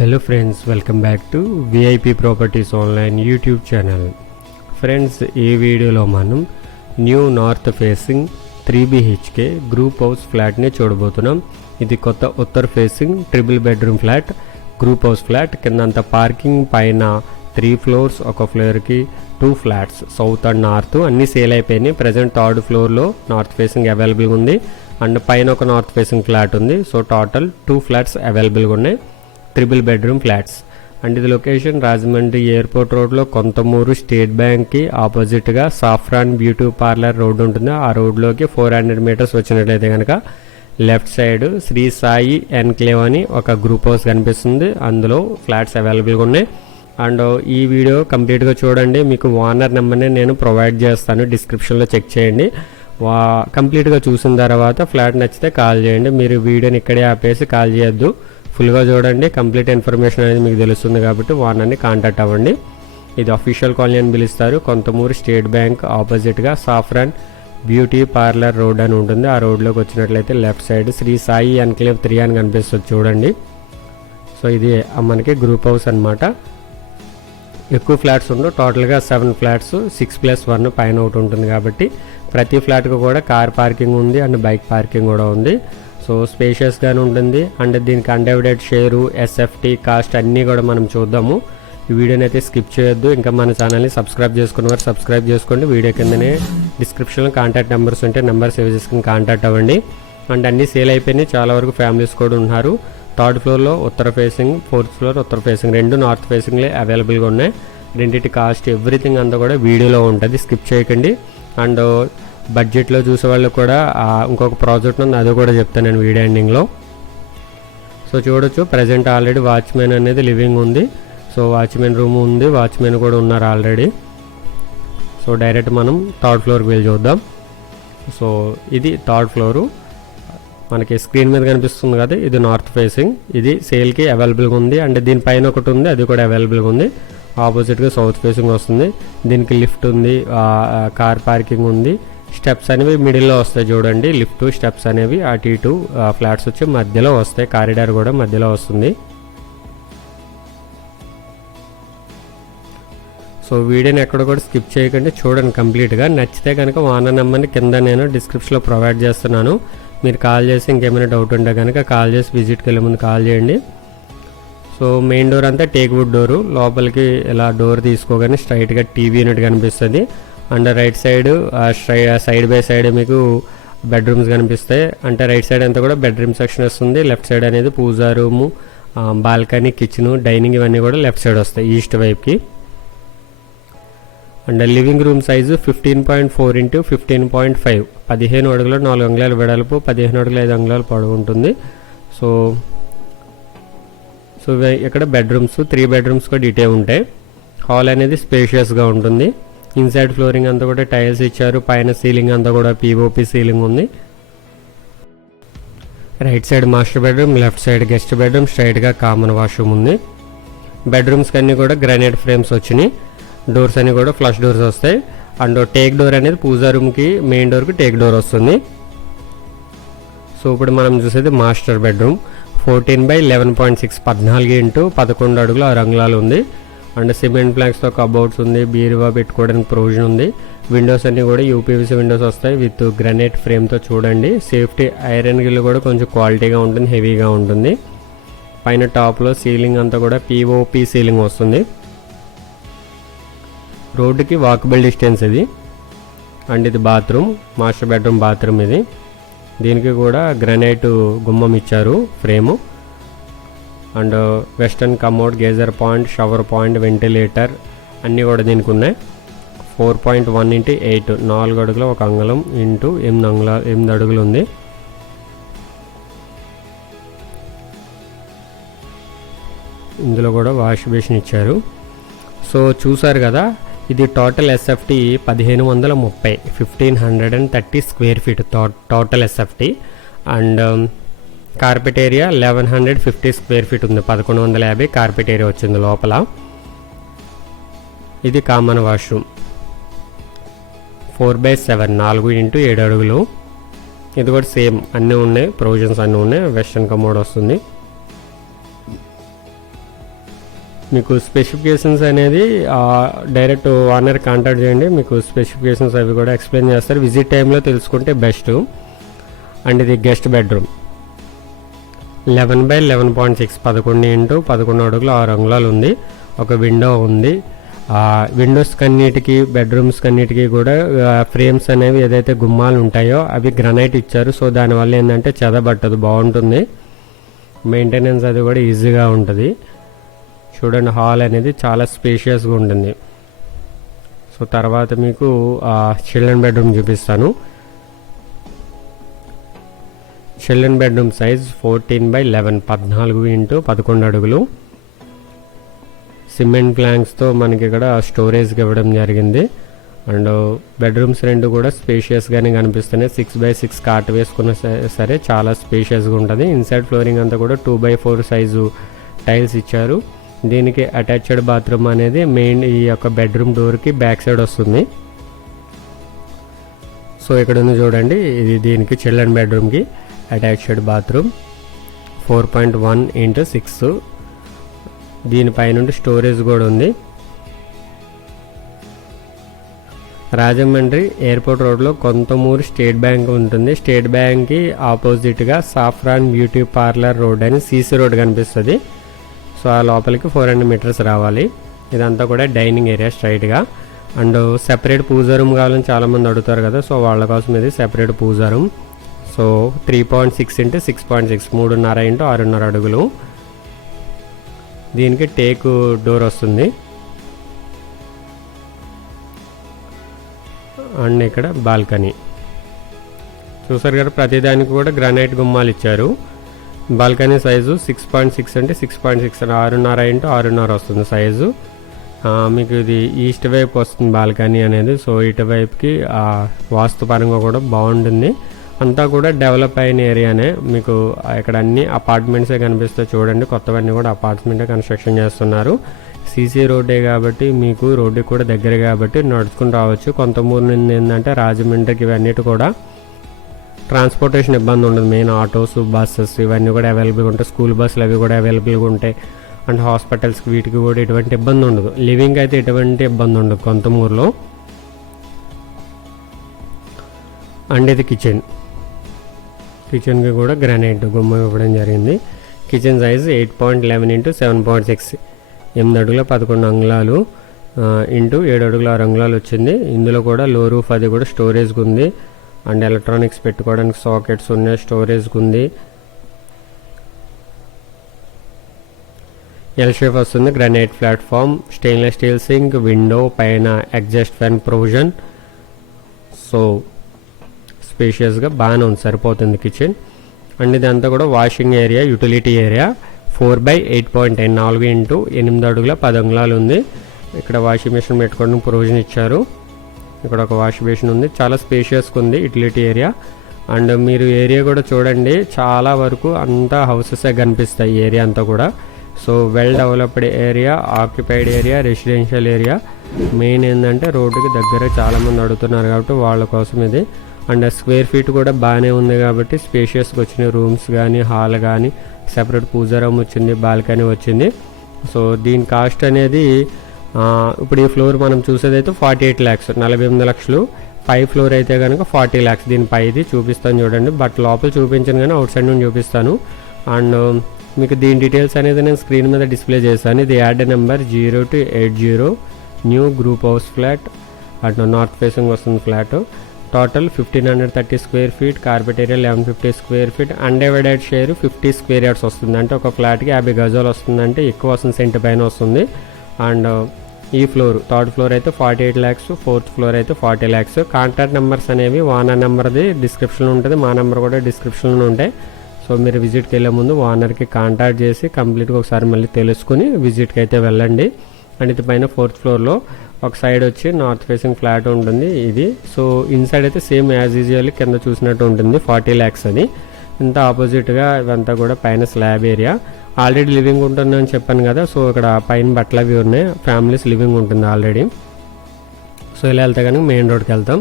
Hello friends, welcome back to VIP Properties Online YouTube channel. Friends, ఈ వీడియోలో మనం new north facing 3BHK group house ఫ్లాట్ని చూడబోతున్నాం. ఇది కొత్త ఉత్తర్ facing triple bedroom flat, group house flat. కిందంతా పార్కింగ్, పైన 3 ఫ్లోర్స్, ఒక ఫ్లోర్కి 2 ఫ్లాట్స్, సౌత్ అండ్ నార్త్ అన్నీ సేల్ అయిపోయినాయి. ప్రజెంట్ 3rd ఫ్లోర్లో నార్త్ ఫేసింగ్ అవైలబుల్గా ఉంది అండ్ పైన ఒక నార్త్ ఫేసింగ్ ఫ్లాట్ ఉంది. సో టోటల్ 2 ఫ్లాట్స్ అవైలబుల్గా ఉన్నాయి, ట్రిపుల్ బెడ్రూమ్ ఫ్లాట్స్. అండ్ ఇది లొకేషన్ రాజమండ్రి ఎయిర్పోర్ట్ రోడ్లో కొంతమూరు స్టేట్ బ్యాంక్కి ఆపోజిట్గా సాఫ్రాన్ బ్యూటీ పార్లర్ రోడ్ ఉంటుంది. ఆ రోడ్లోకి 400 మీటర్స్ వచ్చినట్లయితే కనుక left side Shri Sai enclave అని ఒక గ్రూప్ హౌస్ కనిపిస్తుంది. అందులో ఫ్లాట్స్ అవైలబుల్గా ఉన్నాయి. అండ్ ఈ వీడియో కంప్లీట్గా చూడండి. మీకు ఓనర్ నెంబర్ని నేను ప్రొవైడ్ చేస్తాను, డిస్క్రిప్షన్లో చెక్ చేయండి. కంప్లీట్గా చూసిన తర్వాత ఫ్లాట్ నచ్చితే కాల్ చేయండి. మీరు వీడియోని ఇక్కడే ఆపేసి కాల్ చేయొద్దు, ఫుల్గా చూడండి. కంప్లీట్ ఇన్ఫర్మేషన్ అనేది మీకు తెలుస్తుంది కాబట్టి ఓనర్ని కాంటాక్ట్ అవ్వండి. ఇది అఫీషియల్ కాలనీ అని పిలుస్తారు. కొంతమూరు స్టేట్ బ్యాంక్ ఆపోజిట్గా సాఫ్రాన్ బ్యూటీ పార్లర్ రోడ్ అని ఉంటుంది. ఆ రోడ్లోకి వచ్చినట్లయితే left side Shri Sai enclave 3 అని కనిపిస్తుంది చూడండి. సో ఇది మనకి గ్రూప్ హౌస్ అనమాట. ఎక్కువ ఫ్లాట్స్ ఉండవు, టోటల్గా 7 ఫ్లాట్స్, 6+1 పైన ఒకటి ఉంటుంది కాబట్టి ప్రతి ఫ్లాట్కి కూడా కార్ పార్కింగ్ ఉంది అండ్ బైక్ పార్కింగ్ కూడా ఉంది. సో స్పేషియస్గానే ఉంటుంది. అండ్ దీనికి అన్డివైడెడ్ షేరు, ఎస్ఎఫ్టీ, కాస్ట్ అన్నీ కూడా మనం చూద్దాము. ఈ వీడియోని అయితే స్కిప్ చేయొద్దు. ఇంకా మన ఛానల్ని సబ్స్క్రైబ్ చేసుకున్నవారు సబ్స్క్రైబ్ చేసుకోండి. వీడియో కిందనే డిస్క్రిప్షన్లో కాంటాక్ట్ నెంబర్స్ ఉంటే నెంబర్ సేవ్ చేసుకుని కాంటాక్ట్ అవ్వండి. అండ్ అన్నీ సేల్ అయిపోయినాయి, చాలా వరకు ఫ్యామిలీస్ కూడా ఉన్నారు. 3rd ఫ్లోర్లో ఉత్తర ఫేసింగ్, 4th ఫ్లోర్ ఉత్తర ఫేసింగ్, 2 నార్త్ ఫేసింగ్లే అవైలబుల్గా ఉన్నాయి. రెండింటి కాస్ట్ ఎవ్రీథింగ్ అంతా కూడా వీడియోలో ఉంటుంది, స్కిప్ చేయకండి. అండ్ బడ్జెట్లో చూసే వాళ్ళు కూడా ఇంకొక ప్రాజెక్ట్ ఉంది, అది కూడా చెప్తాను నేను వీడియో ఎండింగ్లో. సో చూడొచ్చు, ప్రజెంట్ ఆల్రెడీ వాచ్మెన్ అనేది లివింగ్ ఉంది. సో వాచ్మెన్ రూమ్ ఉంది, వాచ్మెన్ కూడా ఉన్నారు ఆల్రెడీ. సో డైరెక్ట్ మనం 3rd ఫ్లోర్కి వెళ్ళి చూద్దాం. సో ఇది 3rd ఫ్లోరు, మనకి స్క్రీన్ మీద కనిపిస్తుంది కదా, ఇది నార్త్ ఫేసింగ్. ఇది సేల్కి అవైలబుల్గా ఉంది. అండ్ దీనిపైన ఒకటి ఉంది, అది కూడా అవైలబుల్గా ఉంది. ఆపోజిట్గా సౌత్ ఫేసింగ్ వస్తుంది. దీనికి లిఫ్ట్ ఉంది, కార్ పార్కింగ్ ఉంది. స్టెప్స్ అనేవి మిడిల్లో వస్తాయి చూడండి. లిఫ్ట్ స్టెప్స్ అనేవి అటు ఇటు ఫ్లాట్స్ వచ్చి మధ్యలో వస్తాయి. కారిడార్ కూడా మధ్యలో వస్తుంది. సో వీడియోని ఎక్కడ కూడా స్కిప్ చేయకండి, చూడండి కంప్లీట్గా. నచ్చితే కనుక ఓనర్ నెంబర్ని కింద నేను డిస్క్రిప్షన్లో ప్రొవైడ్ చేస్తున్నాను. మీరు కాల్ చేసి ఇంకేమైనా డౌట్ ఉంటే కనుక కాల్ చేసి విజిట్కి వెళ్ళే ముందు కాల్ చేయండి. సో మెయిన్ డోర్ అంతా టేక్ వుడ్ డోరు. లోపలికి ఇలా డోర్ తీసుకోగానే స్ట్రైట్గా టీవీ యూనిట్ కనిపిస్తుంది. And right side side by side మీకు బెడ్రూమ్స్ కనిపిస్తాయి. అంటే రైట్ సైడ్ అంతా కూడా బెడ్రూమ్ సెక్షన్ వస్తుంది. లెఫ్ట్ సైడ్ అనేది పూజా రూము, బాల్కనీ, కిచెన్, డైనింగ్ ఇవన్నీ కూడా లెఫ్ట్ సైడ్ వస్తాయి ఈస్ట్ వైపుకి. And living room size 15.4 x 15.5, 15 అడుగులు 4 అంగుళాలు వెడల్పు, 15 అడుగులు 5 అంగుళాలు పొడవు ఉంటుంది. సో ఇక్కడ బెడ్రూమ్స్ 3 బెడ్రూమ్స్ కూడా ఇటే ఉంటాయి. హాల్ అనేది స్పేషియస్గా ఉంటుంది. ఇన్సైడ్ ఫ్లోరింగ్ అంతా కూడా టైల్స్ ఇచ్చారు. పైన సీలింగ్ అంతా కూడా పిఓపి సీలింగ్ ఉంది. Right side master bedroom, left side guest bedroom, స్ట్రైట్గా కామన్ వాష్రూమ్ ఉంది. బెడ్రూమ్స్కి అన్నీ కూడా గ్రానైట్ ఫ్రేమ్స్ వచ్చినాయి. డోర్స్ అన్నీ కూడా ఫ్లష్ డోర్స్ వస్తాయి. అండ్ టేక్ డోర్ అనేది పూజా రూమ్కి మెయిన్ డోర్కి టేక్ డోర్ వస్తుంది. సో ఇప్పుడు మనం చూసేది మాస్టర్ బెడ్రూమ్. 14/11.6, 14 x 11 అడుగులు 6 అంగుళాలు ఉంది. అండ్ సిమెంట్ ప్లాంక్స్తో కబోర్డ్స్ ఉంది, బీరువా పెట్టుకోవడానికి ప్రొవిజన్ ఉంది. విండోస్ అన్నీ కూడా యూపీవీసీ విండోస్ వస్తాయి విత్ గ్రానైట్ ఫ్రేమ్తో చూడండి. సేఫ్టీ ఐరన్ గిల్లు కూడా కొంచెం క్వాలిటీగా ఉంటుంది, హెవీగా ఉంటుంది. పైన టాప్లో సీలింగ్ అంతా కూడా పిఓపి సీలింగ్ వస్తుంది. రోడ్డుకి వాకబుల్ డిస్టెన్స్ ఇది. అండ్ ఇది బాత్రూమ్, మాస్టర్ బెడ్రూమ్ బాత్రూమ్ ఇది. దీనికి కూడా గ్రానైట్ గుమ్మం ఇచ్చారు frame. And western commode, geyser point, shower point, ventilator అన్నీ కూడా దీనికి ఉన్నాయి. 4.1 x 8, 4 అడుగులు 1 అంగుళం ఇంటూ 8 అడుగులు ఉంది. ఇందులో కూడా వాష్ బేసిన్ ఇచ్చారు. సో చూసారు కదా, ఇది total SFT 1530, 1530 square feet total SFT. And carpet area 1150 square feet ఉంది. 1150 కార్పెట్ ఏరియా వచ్చింది లోపల. ఇది కామన్ వాష్రూమ్ 4/7, 4 x 7 అడుగులు. ఇది కూడా సేమ్ అన్నీ ఉన్నాయి, ప్రొవిజన్స్ అన్నీ ఉన్నాయి. వెస్టర్న్ కమోడ్ వస్తుంది. మీకు స్పెసిఫికేషన్స్ అనేది డైరెక్ట్ ఓనర్ కాంటాక్ట్ చేయండి, మీకు స్పెసిఫికేషన్స్ అవి కూడా ఎక్స్ప్లెయిన్ చేస్తారు. విజిట్ టైంలో తెలుసుకుంటే బెస్ట్. అండ్ ఇది గెస్ట్ బెడ్రూమ్ 11/11.6 11 అడుగులు 6 అంగుళాలు ఉంది. ఒక విండో ఉంది. విండోస్ కన్నిటికి బెడ్రూమ్స్ కన్నిటికి కూడా ఫ్రేమ్స్ అనేవి ఏదైతే గుమ్మాలు ఉంటాయో అవి గ్రనైట్ ఇచ్చారు. సో దానివల్ల ఏంటంటే చెదబట్టదు, బాగుంటుంది. మెయింటెనెన్స్ అది కూడా ఈజీగా ఉంటుంది. చూడండి, హాల్ అనేది చాలా స్పేషియస్గా ఉంటుంది. సో తర్వాత మీకు చిల్డ్రన్ బెడ్రూమ్ చూపిస్తాను. చిల్డ్రన్ బెడ్రూమ్ సైజ్ 14/11 14 అడుగులు. సిమెంట్ ప్లాంక్స్తో మనకి ఇక్కడ స్టోరేజ్కి ఇవ్వడం జరిగింది. అండ్ బెడ్రూమ్స్ రెండు కూడా స్పేషియస్గానే కనిపిస్తున్నాయి. 6x6 కాట్ వేసుకున్న సరే చాలా స్పేషియస్గా ఉంటుంది. ఇన్సైడ్ ఫ్లోరింగ్ అంతా కూడా 2x4 సైజు టైల్స్ ఇచ్చారు. దీనికి అటాచ్డ్ బాత్రూమ్ అనేది మెయిన్ ఈ యొక్క బెడ్రూమ్ డోర్కి బ్యాక్ సైడ్ వస్తుంది. సో ఇక్కడ ఉంది చూడండి, ఇది దీనికి చిల్డ్రన్ బెడ్రూమ్కి అటాచ్డ్ బాత్రూమ్ 4.1x6. దీనిపైనుండి స్టోరేజ్ కూడా ఉంది. రాజమండ్రి ఎయిర్పోర్ట్ రోడ్లో కొంతమూరు స్టేట్ బ్యాంక్ ఉంటుంది. స్టేట్ బ్యాంక్కి ఆపోజిట్గా సాఫ్రాన్ బ్యూటీ పార్లర్ రోడ్ అని సీసీ రోడ్ కనిపిస్తుంది. సో ఆ లోపలికి 400 మీటర్స్ రావాలి. ఇదంతా కూడా డైనింగ్ ఏరియా స్ట్రైట్గా. అండ్ సెపరేట్ పూజా రూమ్ కావాలని చాలామంది అడుగుతారు కదా, సో వాళ్ళ కోసం ఇది సెపరేట్ పూజా రూమ్. సో 3.6 x 6.6 3.5 x 6.5 అడుగులు. దీనికి టేక్ డోర్ వస్తుంది. అండ్ ఇక్కడ బాల్కనీ చూసారు కదా, ప్రతిదానికి కూడా గ్రానైట్ గుమ్మాలు ఇచ్చారు. బాల్కనీ సైజు 6.6 అంటే 6.6 6.5 x 6.5 వస్తుంది సైజు. మీకు ఇది ఈస్ట్ వైపు వస్తుంది బాల్కనీ అనేది. సో ఇటువైపుకి వాస్తుపరంగా కూడా బాగుంటుంది. అంతా కూడా డెవలప్ అయిన ఏరియానే. మీకు ఇక్కడ అన్ని అపార్ట్మెంట్సే కనిపిస్తాయి. చూడండి, కొత్తవన్నీ కూడా అపార్ట్మెంటే కన్స్ట్రక్షన్ చేస్తున్నారు. సీసీ రోడ్డే కాబట్టి మీకు రోడ్డు కూడా దగ్గర కాబట్టి నడుచుకుని రావచ్చు. కొంతమూరు నుండి ఏంటంటే రాజమండ్రికి ఇవన్నిటి కూడా ట్రాన్స్పోర్టేషన్ ఇబ్బంది ఉండదు. మెయిన్ ఆటోస్, బస్సెస్ ఇవన్నీ కూడా అవైలబుల్గా ఉంటాయి. స్కూల్ బస్సులు అవి కూడా అవైలబుల్గా ఉంటాయి. అండ్ హాస్పిటల్స్కి వీటికి కూడా ఎటువంటి ఇబ్బంది ఉండదు. లివింగ్ అయితే ఎటువంటి ఇబ్బంది ఉండదు కొంతమూరులో. అండ్ ఇది కిచెన్కి కూడా గ్రానైట్ గుమ్మ ఇవ్వడం జరిగింది. కిచెన్ సైజ్ 8.11 x 7.6 8 అడుగుల 11 అంగుళాలు ఇంటూ 7 అడుగుల 6 అంగుళాలు వచ్చింది. ఇందులో కూడా లో రూఫ్ అది కూడా స్టోరేజ్కి ఉంది. అండ్ ఎలక్ట్రానిక్స్ పెట్టుకోవడానికి సాకెట్స్ ఉన్నాయి, స్టోరేజ్కి ఉంది. ఎల్ షేప్ వస్తుంది. Granite platform, stainless steel sync, window, పైన ఎగ్జాస్ట్ ఫ్యాన్ ప్రొవిజన్. సో స్పేషియస్గా బాగానే ఉంది, సరిపోతుంది కిచెన్. అండ్ ఇదంతా కూడా washing area, utility area. 4/8.10 4 x 8 అడుగుల 10 అంగుళాలు ఉంది. ఇక్కడ వాషింగ్ మెషిన్ పెట్టుకోవడానికి ప్రొవిజన్ ఇచ్చారు. ఇక్కడ ఒక వాష్ బేసిన్ ఉంది. చాలా స్పేషియస్గా ఉంది యూటిలిటీ ఏరియా. అండ్ మీరు ఏరియా కూడా చూడండి, చాలా వరకు అంతా హౌసెసే కనిపిస్తాయి ఏరియా అంతా కూడా. So well developed area, occupied area, residential area. Main ఏంటంటే రోడ్డుకి దగ్గర చాలామంది అడుగుతున్నారు కాబట్టి వాళ్ళ కోసం ఇది. అండ్ స్క్వేర్ ఫీట్ కూడా బాగానే ఉంది కాబట్టి స్పేషియస్గా వచ్చినాయి. రూమ్స్ కానీ, హాల్ కానీ, సెపరేట్ పూజా రూమ్ వచ్చింది, బాల్కనీ వచ్చింది. సో దీని కాస్ట్ అనేది ఇప్పుడు ఈ ఫ్లోర్ మనం చూసేదైతే 48 lakhs 48 లక్షలు. 5 ఫ్లోర్ అయితే కనుక 40 lakhs. దీని పైది చూపిస్తాను చూడండి, బట్ లోపల చూపించాను కానీ అవుట్ సైడ్ నుండి చూపిస్తాను. అండ్ మీకు దీని డీటెయిల్స్ అనేది నేను స్క్రీన్ మీద డిస్ప్లే చేశాను. ఇది add number 0280 new group house flat. అటు నార్త్ ఫేసింగ్ వస్తుంది flat. Total 1530 square feet, carpet area 1150 square feet, undivided share 50 square yards వస్తుంది. అంటే ఒక ఫ్లాట్కి 50 గజాలు వస్తుంది, అంటే ఎక్కువ వస్తుంది, సెంట్ పైన వస్తుంది. అండ్ ఈ ఫ్లోర్ థర్డ్ ఫ్లోర్ అయితే 48 lakhs, ఫోర్త్ ఫ్లోర్ అయితే 40 lakhs. కాంటాక్ట్ నెంబర్స్ అనేవి ఓనర్ నెంబర్ది డిస్క్రిప్షన్లో ఉంటుంది, మా నెంబర్ కూడా డిస్క్రిప్షన్లో ఉంటాయి. సో మీరు విజిట్కి వెళ్ళే ముందు ఓనర్కి కాంటాక్ట్ చేసి కంప్లీట్గా ఒకసారి మళ్ళీ తెలుసుకుని విజిట్కి అయితే వెళ్ళండి. అండ్ ఇది పైన 4th ఫ్లోర్లో ఒక సైడ్ వచ్చి నార్త్ ఫేసింగ్ ఫ్లాట్ ఉంటుంది ఇది. సో ఇన్సైడ్ అయితే సేమ్ యాజ్ యూజువల్ కింద చూసినట్టు ఉంటుంది, 40 lakhs అని. ఇంత ఆపోజిట్గా ఇవంతా కూడా పైన స్లాబ్ ఏరియా. ఆల్రెడీ లివింగ్ ఉంటుందని చెప్పాను కదా, సో ఇక్కడ పైన బట్టలు అవి ఉన్నాయి, ఫ్యామిలీస్ లివింగ్ ఉంటుంది ఆల్రెడీ. సో ఇలా వెళ్తే కనుక మెయిన్ రోడ్కి వెళ్తాం.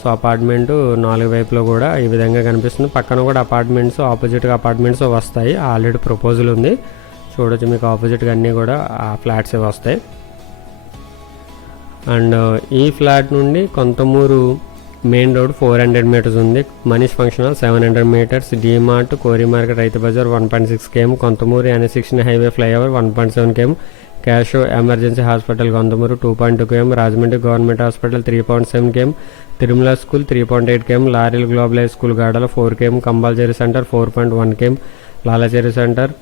సో అపార్ట్మెంట్ 4 వైపులో కూడా ఈ విధంగా కనిపిస్తుంది. పక్కన కూడా అపార్ట్మెంట్స్, ఆపోజిట్గా అపార్ట్మెంట్స్ వస్తాయి. ఆల్రెడీ ప్రపోజల్ ఉంది. చూడొచ్చు మీకు ఆపోజిట్గా అన్నీ కూడా ఆ ఫ్లాట్సే వస్తాయి. అండ్ ఈ ఫ్లాట్ నుండి కొంతమూరు మెయిన్ రోడ్ 400 మీటర్స్ ఉంది. Manish function hall 700 metres, DMart, కోరి మార్కెట్, రైతు బజార్ 1.6 km, Konthamuru NH16 highway flyover 1.7 km, క్యాషో emergency hospital Konthamuru 2.2 km, Rajahmundry government hospital 3.7 km, Tirumala school 3.8 km, Laurel global high school Gadala 4 km, Kambalcheri centre 4.1 km, Lalacheri centre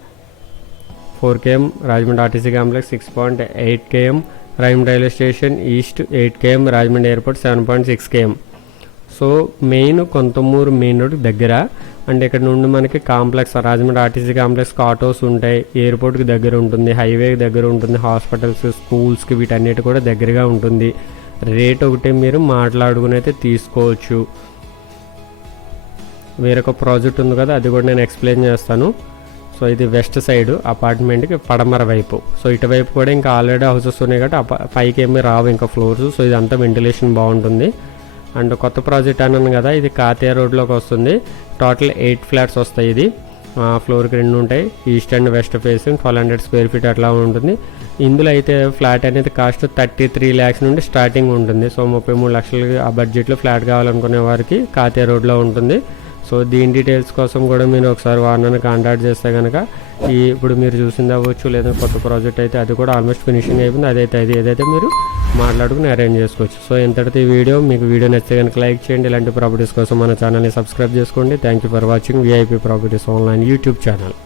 4 km, Rajahmundry RTC complex 6.8 km, Rajahmundry railway station east 8 km, Rajahmundry airport 7.6 km. So main Konthamuru main road దగ్గర. And ఇక్కడ నుండి మనకి complex Rajahmundry RTC కాంప్లెక్స్కి autos ఉంటాయి, ఎయిర్పోర్ట్కి దగ్గర ఉంటుంది, హైవేకి దగ్గర ఉంటుంది, హాస్పిటల్స్, స్కూల్స్కి వీటన్నిటి కూడా దగ్గరగా ఉంటుంది. రేట్ ఒకటి మీరు మాట్లాడుకుని అయితే తీసుకోవచ్చు. వేరొక ప్రాజెక్ట్ ఉంది కదా, అది కూడా నేను ఎక్స్ప్లెయిన్ చేస్తాను. సో ఇది వెస్ట్ సైడ్ అపార్ట్మెంట్కి పడమర వైపు. సో ఇటువైపు కూడా ఇంకా ఆల్రెడీ హౌసెస్ ఉన్నాయి కాబట్టి పైకి ఏమీ రావు ఇంకా ఫ్లోర్స్. సో ఇదంతా వెంటిలేషన్ బాగుంటుంది. అండ్ కొత్త ప్రాజెక్ట్ అన్నాను కదా, ఇది కాతేయ రోడ్లోకి వస్తుంది. టోటల్ 8 ఫ్లాట్స్ వస్తాయి. ఇది ఫ్లోర్కి 2 ఉంటాయి, east and west facing, 1200 square feet అట్లా ఉంటుంది. ఇందులో అయితే ఫ్లాట్ అనేది కాస్ట్ 33 lakhs నుండి స్టార్టింగ్ ఉంటుంది. సో 33 లక్షలకి ఆ బడ్జెట్లో ఫ్లాట్ కావాలనుకునే వారికి కాతేయ రోడ్లో ఉంటుంది. సో దీని డీటెయిల్స్ కోసం కూడా మీరు ఒకసారి వారిని కాంటాక్ట్ చేస్తే కనుక ఇప్పుడు మీరు చూసింది అవ్వచ్చు, లేదా కొత్త ప్రాజెక్ట్ అయితే అది కూడా ఆల్మోస్ట్ ఫినిషింగ్ అయిపోయింది. అది ఏదైతే మీరు మాట్లాడుకుని అరేంజ్ చేసుకోవచ్చు. సో ఎంతటితో ఈ వీడియో మీకు నచ్చితే కనుక లైక్ చేయండి. ఇలాంటి ప్రాపర్టీస్ కోసం మన ఛానల్ని సబ్స్క్రైబ్ చేసుకోండి. Thank you for watching VIP properties online YouTube channel.